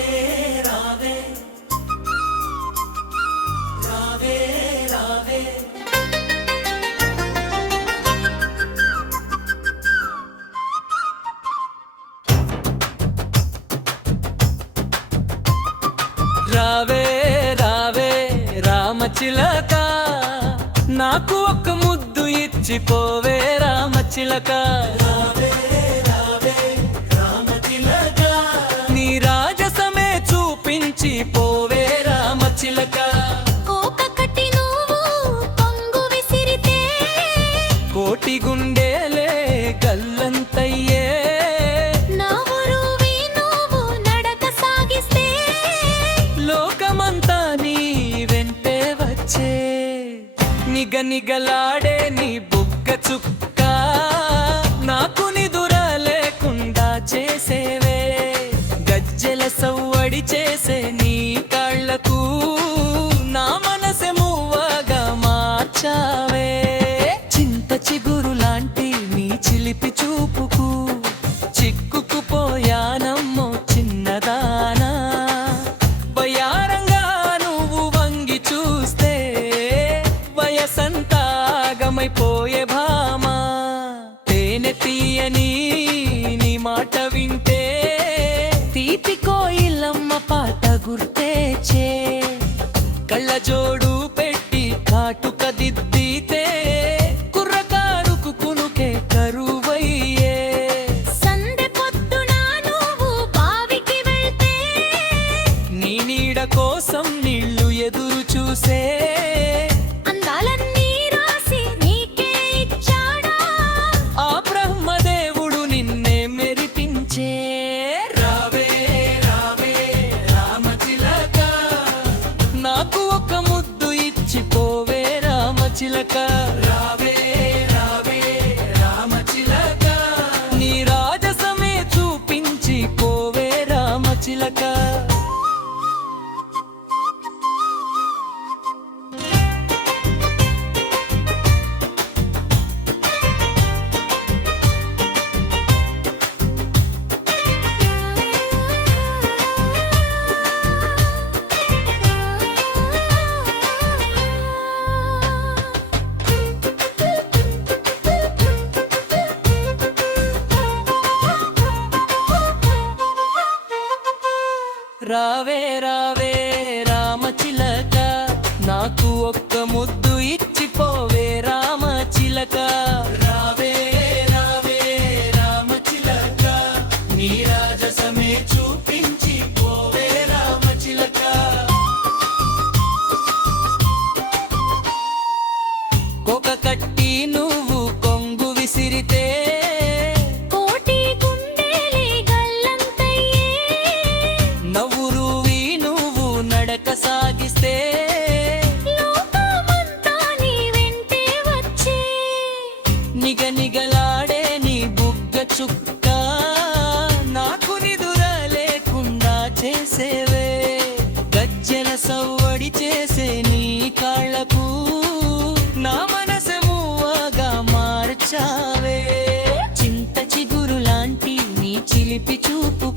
రావే రావే రావే రావే రావే రావే రామచిలక నాకు ఒక ముద్దు ఇచ్చిపోవే రామచిలక రావే రావే రామచిలక నీ రాజసమే చూపించి పోవే రామచిలక కోకటి నువ్వు పొంగు విసిరితే కోటి గుండెలే గల్లంతయ్యే నిగనిగలాడే నీ బుగ్గ చుక్క నాకు నిదుర లేకుండా చేసేవే గజ్జెల సవ్వడి చేసే నీ కాళ్లకు నా మనసె మువ్వగా మార్చావే చింత చిగురు లాంటి నీ చిలిపి చూపుకు చిక్కుకుపోయానమ్మో చిన్నదానా సంతాగమైపోయే భామా తేనె తీయని నీ మాట వింటే తీపి కోయిలమ్మ పాట గుర్తేచే కళ్ళ జోడు పెట్టి కాటుక దిద్దితే కుర్రకారుకు కునుకే కరువయ్యే సందె పొద్దున నువ్వు బావికి వెళ్తే నీ నీడ కోసం నీళ్లు ఎదురు చూసే నాకు ఒక ముద్దు ఇచ్చిపోవే రామచిలక రావే రావే రామచిలక నీ రాజసమే చూపించి పోవే రామచిలక రావే రావే రామచిలక నాకు ఒక్క ముద్దు ఇచ్చిపోవే రామచిలక రావే రావే రామచిలక నీ రాజసమే చూపించి పోవే రామచిలక కోక కట్టి నువ్వు కొంగు విసిరితే సాగిస్తే నిగనిగలాడే నీ బుగ్గ చుక్క నాకు నిదుర లేకుండా చేసేవే గజ్జెల సవ్వడి చేసే నీ కాళ్లకు నా మనసె మువ్వగా మార్చావే చింత చిగురు లాంటి నీ చిలిపి చూపు